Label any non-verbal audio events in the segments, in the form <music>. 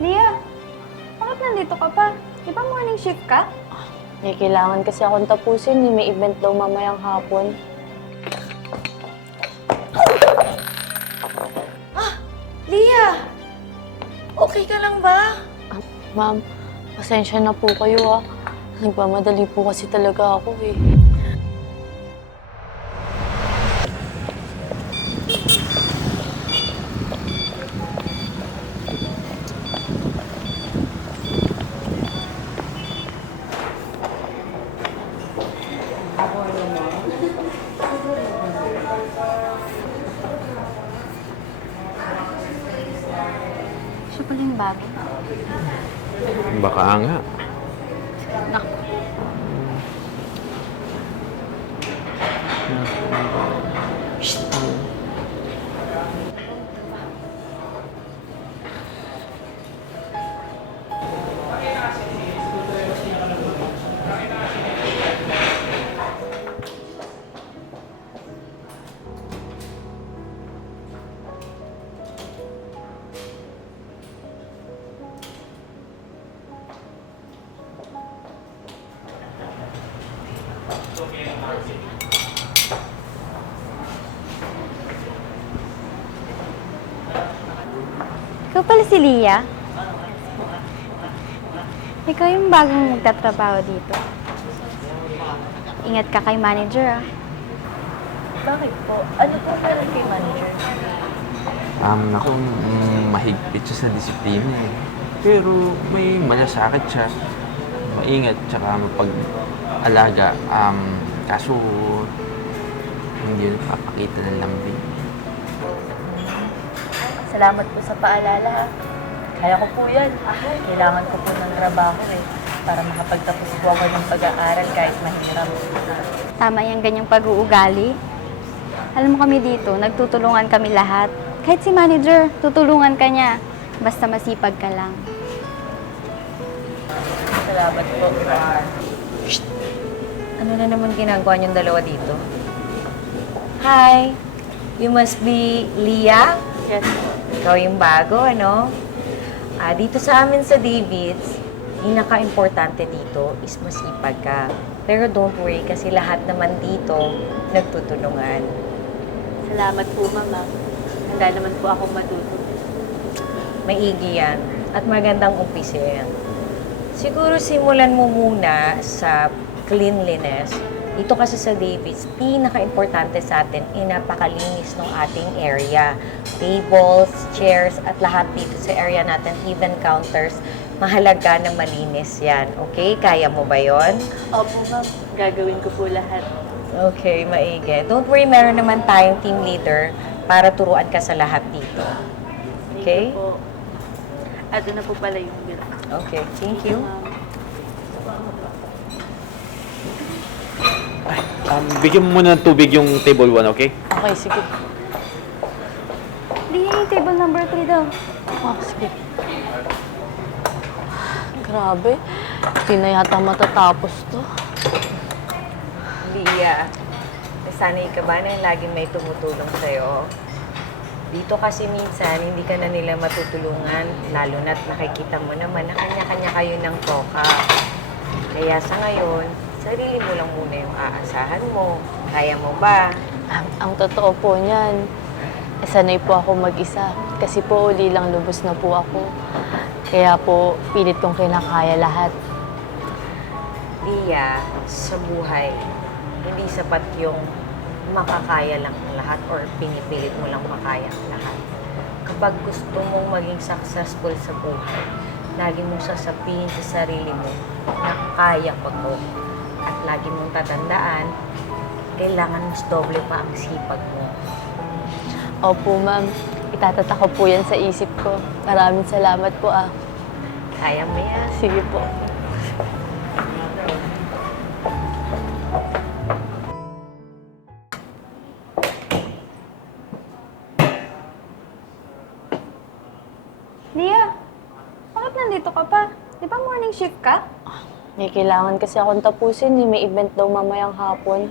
Lia, bakit nandito ka pa? Di ba morning shift ka? May kailangan kasi akong tapusin. eh. May event daw mamayang hapon. Lia! Okay ka lang ba? Ma'am, pasensya na po kayo ah. Nagmamadali po kasi talaga ako eh. Siya pala yung bago. Baka nga. Si Lia? Ikaw yung bagong magtatrabaho dito. Ingat ka kay manager ah. Bakit po? Ano po meron kay manager? Um, naku, mm, mahigpit siya sa disiplina eh. Pero may malasakit siya. Maingat, tsaka mapag-alaga. Um, kaso, hindi nagpapakita ng lambing. Salamat po sa paalala ha. Kaya ko po yan. Kailangan ko po ng trabaho eh. Para makapagtapos po ako ng pag-aaral kahit mahirap. Tama yung ganyang pag-uugali. Alam mo kami dito, nagtutulungan kami lahat. Kahit si manager, tutulungan ka niya. Basta masipag ka lang. Salamat po. Shh! Ano na naman ginagawa niyong dalawa dito? Hi! You must be Leah? Yes. Ikaw yung bago, ano? Ah, dito sa amin sa Davids, pinaka-importante dito is masipag ka. Pero don't worry kasi lahat naman dito nagtutulungan. Salamat po, mama. Handa naman po akong matuto. Maigi yan at magandang umpisa yan. Siguro simulan mo muna sa cleanliness. Dito kasi sa Davids, pinaka-importante sa atin ay napakalinis ng ating area. Tables, chairs, at lahat dito sa area natin, even counters, mahalaga na malinis yan. Okay? Kaya mo ba yon? Opo, ma'am. Gagawin ko po lahat. Okay, maigi. Don't worry, meron naman tayong team leader para turuan ka sa lahat dito. Okay? Po. At na po pala yung bill. Okay, thank you. Um, bigyan mo muna ng tubig yung table 1, okay? Okay, sige. Yung table number 3 daw. Ah, sige. Grabe. Hindi na yata matatapos to. Lia, nasanay ka ba na laging may tumutulong sa'yo? Dito kasi minsan, hindi ka na nila matutulungan, lalo na't nakikita mo naman na kanya-kanya kayo ng toka. Kaya sa ngayon, sarili mo lang muna yung aasahan mo. Kaya mo ba? Ang, ang totoo po niyan, eh, sanay po ako mag-isa. Kasi po uli lang lubos na po ako. Kaya po, pilit kong kinakaya lahat. Lia, sa buhay, hindi sapat yung makakaya lang ang lahat or pinipilit mo lang makaya ang lahat. Kapag gusto mong maging successful sa buhay, lagi mong sasabihin sa sarili mo na kaya ko to. At lagi mong tatandaan, kailangan mas doble pa ang sipag mo. Opo, ma'am. Itatata ko po yan sa isip ko. Maraming salamat po ah. Kaya mo yan. Sige po. Lia, bakit nandito ka pa? Di ba morning shift ka? May kailangan kasi akong tapusin. eh. May event daw mamayang hapon.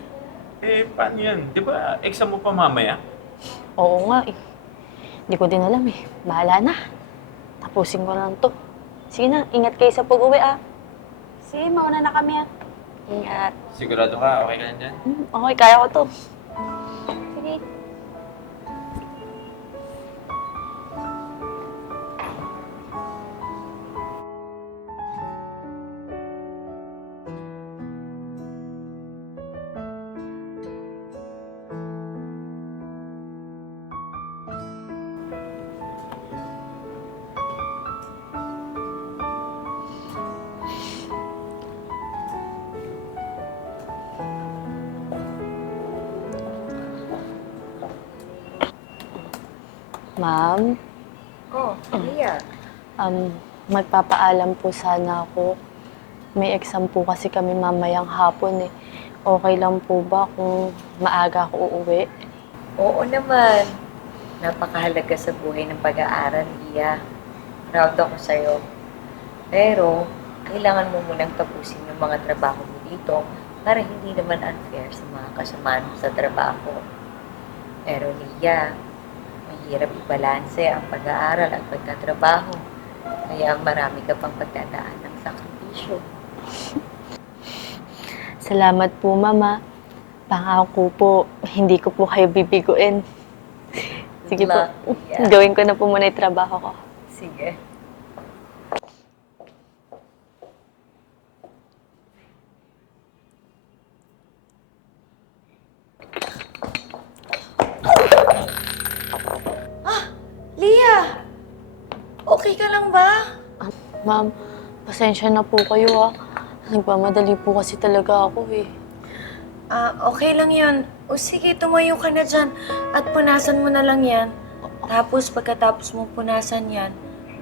Eh, paano yan? Di ba exam mo pa mamaya? Oo nga eh. Hindi ko din alam eh. Bahala na. Tapusin ko lang to. Sige na, ingat kayo sa pag-uwi ah. Sige, mauna na kami ah. Ingat. Sigurado ka, okay ka na dyan? Hmm, Okay, kaya ko to. Ma'am, Oh, Lia. um, magpapaalam po sana ako. May exam po kasi kami mamayang hapon eh. Okay lang po ba kung maaga ako uuwi? Oo naman. Napakahalaga sa buhay ng pag-aaral, Lia. Proud ako sa'yo. Pero, kailangan mo munang tapusin yung mga trabaho mo dito para hindi naman unfair sa mga kasamahan mo sa trabaho. Pero, Lia, mahirap ibalanse ang pag-aaral at pagtatrabaho. Kaya marami ka pang pagdadaan ng sakripisyo. <laughs> Salamat po, Mama. Pangako po, hindi ko po kayo bibiguin. Sige Good luck, po, Lia. gawin ko na po muna yung trabaho ko. Sige. Ma'am, pasensya na po kayo ah. Nagmamadali po kasi talaga ako eh. Ah, okay lang yan. O sige, tumayo ka na dyan at punasan mo na lang yan. Tapos pagkatapos mo punasan yan,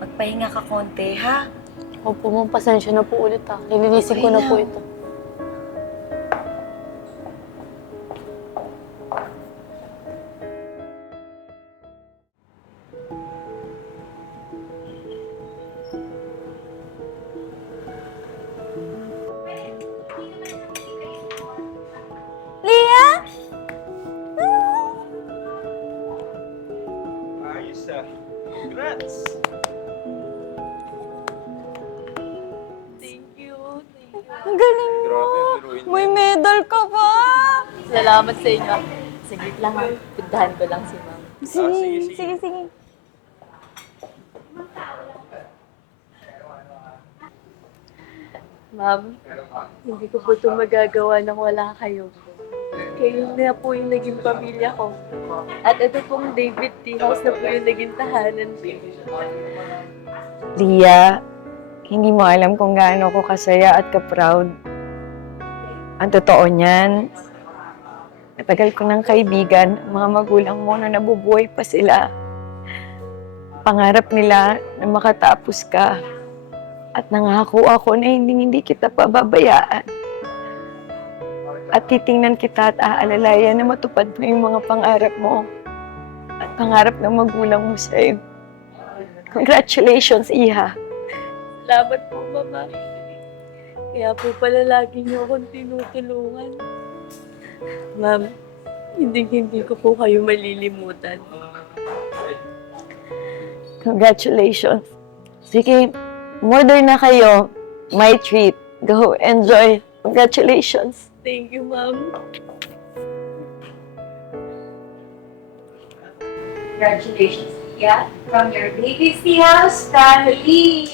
magpahinga ka konti, ha? Opo, ma'am, pasensya na po ulit ah. Nilinisin ko Okay na po lang. ito. Salamat sa inyo. Saglit lang ha. Puntahan ko lang si ma'am. Sige, Ah, sige, sige. sige, sige. Ma'am, hindi ko po ito magagawa nang wala kayo. Kayo na po yung naging pamilya ko. At ito pong David Tea House na po yung naging tahanan ko. Lia, hindi mo alam kung gaano ko kasaya at ka-proud. Ang totoo niyan, matagal ko ng kaibigan, mga magulang mo na nabubuhay pa sila. Pangarap nila na makatapos ka. At nangako ako na hindi hindi kita pababayaan. At titingnan kita at aalalayan na matupad mo yung mga pangarap mo. At pangarap ng magulang mo sa'yo. Congratulations, Iha. Salamat po, Mama. Kaya po pala lagi niyo akong tinutulungan. Ma'am, hindi hindi ko po kayo malilimutan. Congratulations. Sige, murder na kayo. My treat. Go, enjoy. Congratulations. Thank you, Ma'am. Congratulations, Tia, from your baby's tea house family.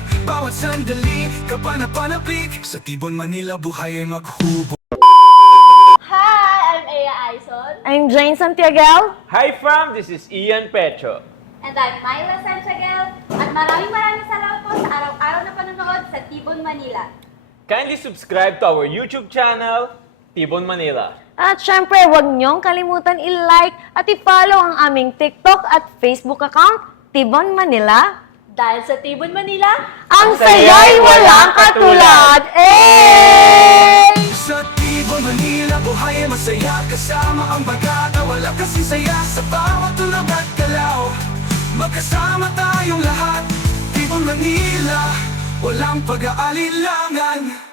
Bawat sandali, kapanapanabik Sa Tibon, Manila, buhay ay maghubo Hi, I'm Aya Aison. I'm Jane Santiago. Hi fam, this is Ian Pecho. And I'm Myla Santiago. At maraming maraming salamat po sa araw-araw na panonood sa Tibon, Manila. Kindly subscribe to our YouTube channel, Tibon Manila. At syempre, huwag niyong kalimutan i-like at i-follow ang aming TikTok at Facebook account, Tibon Manila. Dahil sa Tibon, Manila, Ang saya'y walang katulad! Eh! Sa Tibon, Manila, buhay ay masaya. Kasama ang bagata, wala kasi saya. Sa bawat tulog at galaw Magkasama tayong lahat. Tibon, Manila, walang pag-aalilangan